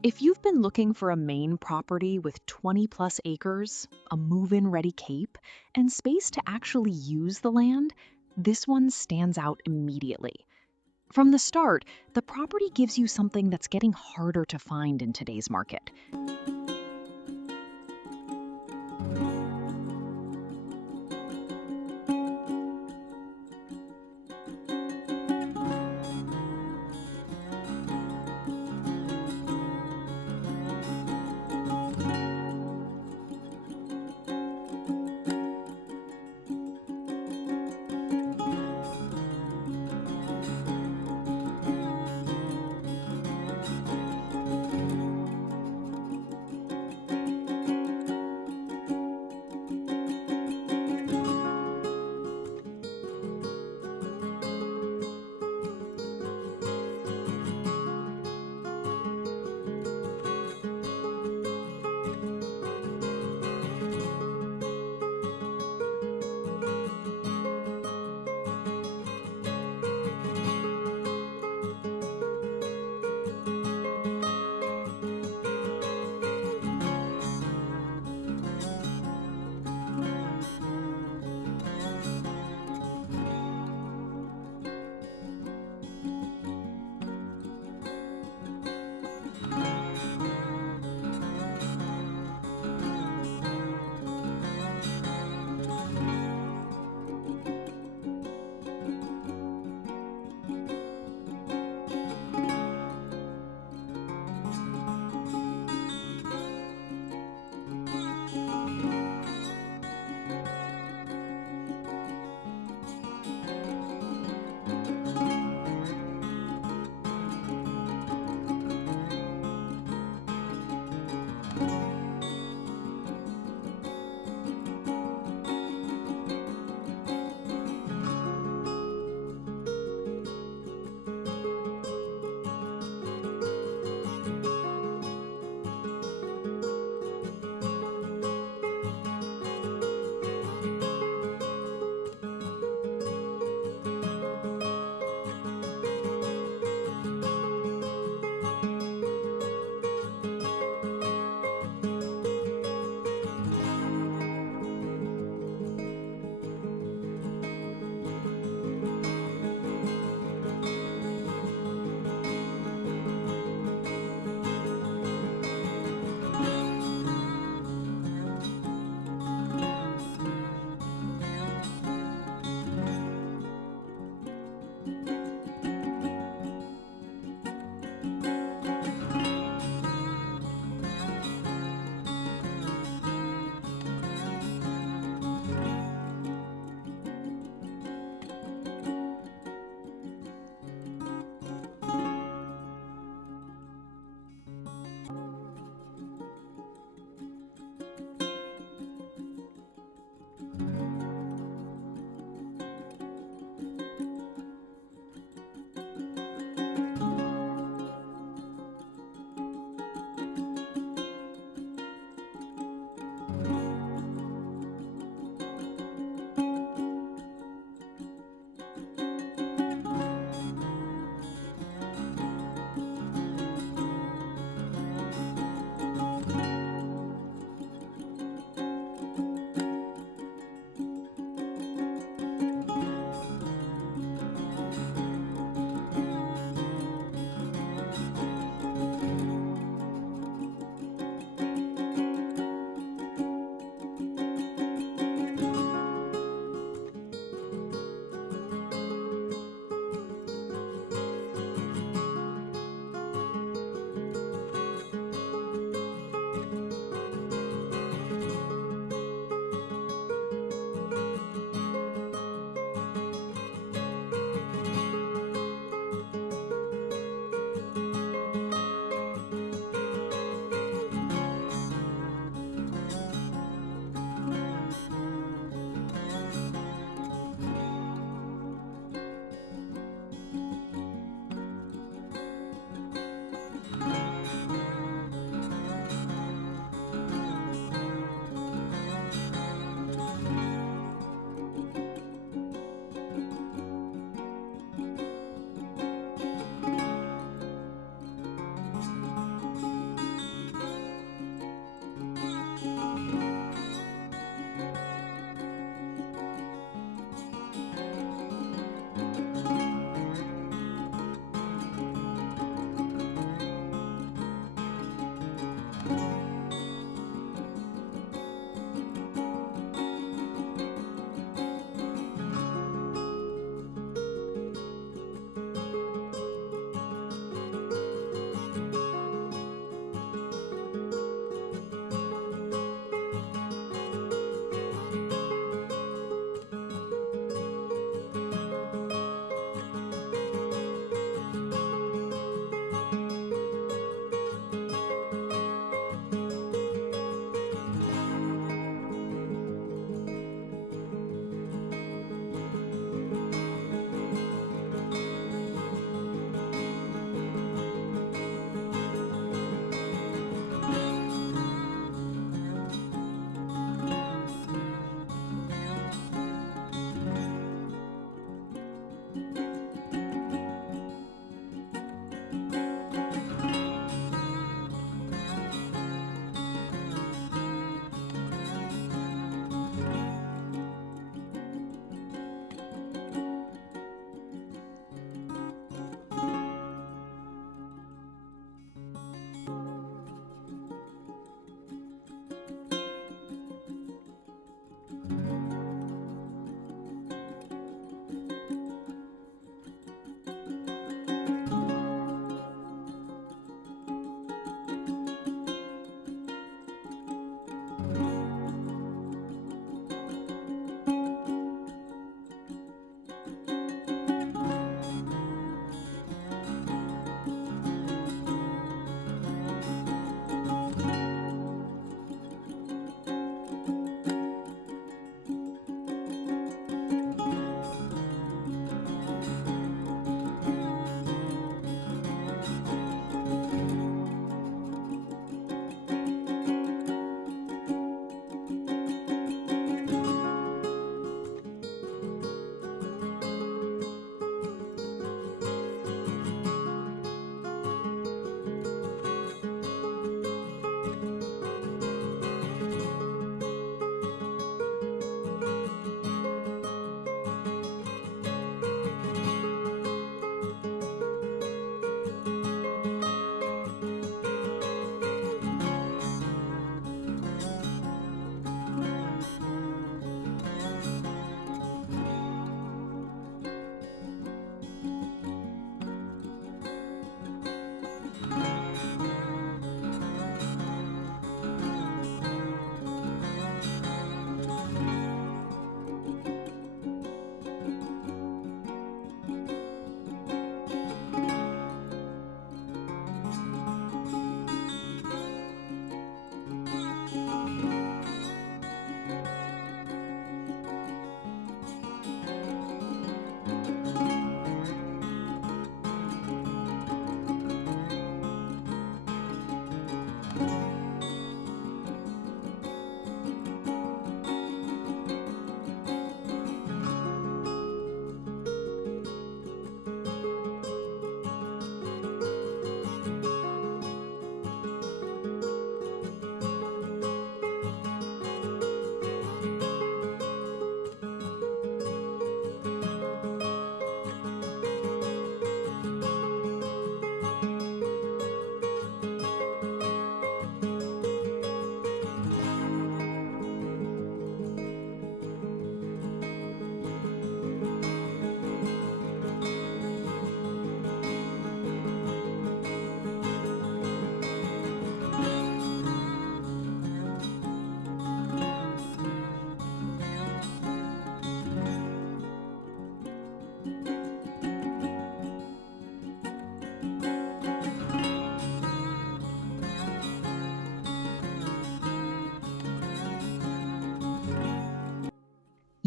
If you've been looking for a Maine property with 20 plus acres, a move-in ready cape, and space to actually use the land, this one stands out immediately. From the start, the property gives you something that's getting harder to find in today's market.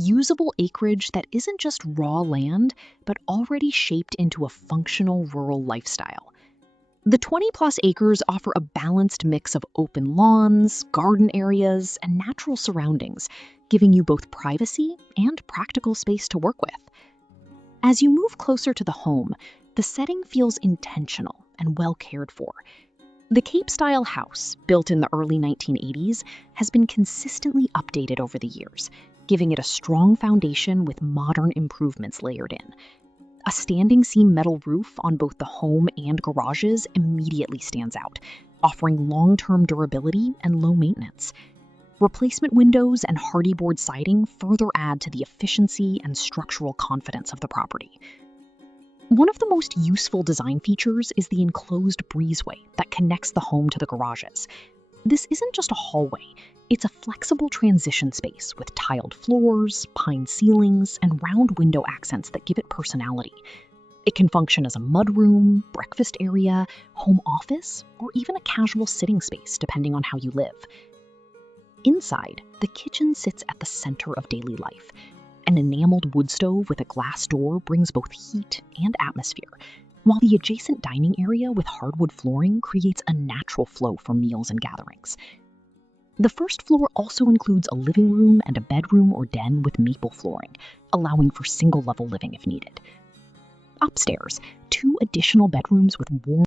usable acreage that isn't just raw land, but already shaped into a functional rural lifestyle. The 20-plus acres offer a balanced mix of open lawns, garden areas, and natural surroundings, giving you both privacy and practical space to work with. As you move closer to the home, the setting feels intentional and well cared for. The Cape-style house, built in the early 1980s, has been consistently updated over the years, giving it a strong foundation with modern improvements layered in. A standing seam metal roof on both the home and garages immediately stands out, offering long-term durability and low maintenance. Replacement windows and Hardie board siding further add to the efficiency and structural confidence of the property. One of the most useful design features is the enclosed breezeway that connects the home to the garages. This isn't just a hallway, it's a flexible transition space with tiled floors, pine ceilings, and round window accents that give it personality. It can function as a mudroom, breakfast area, home office, or even a casual sitting space depending on how you live. Inside, the kitchen sits at the center of daily life. An enameled wood stove with a glass door brings both heat and atmosphere, while the adjacent dining area with hardwood flooring creates a natural flow for meals and gatherings. The first floor also includes a living room and a bedroom or den with maple flooring, allowing for single-level living if needed. Upstairs, 2 additional bedrooms with warm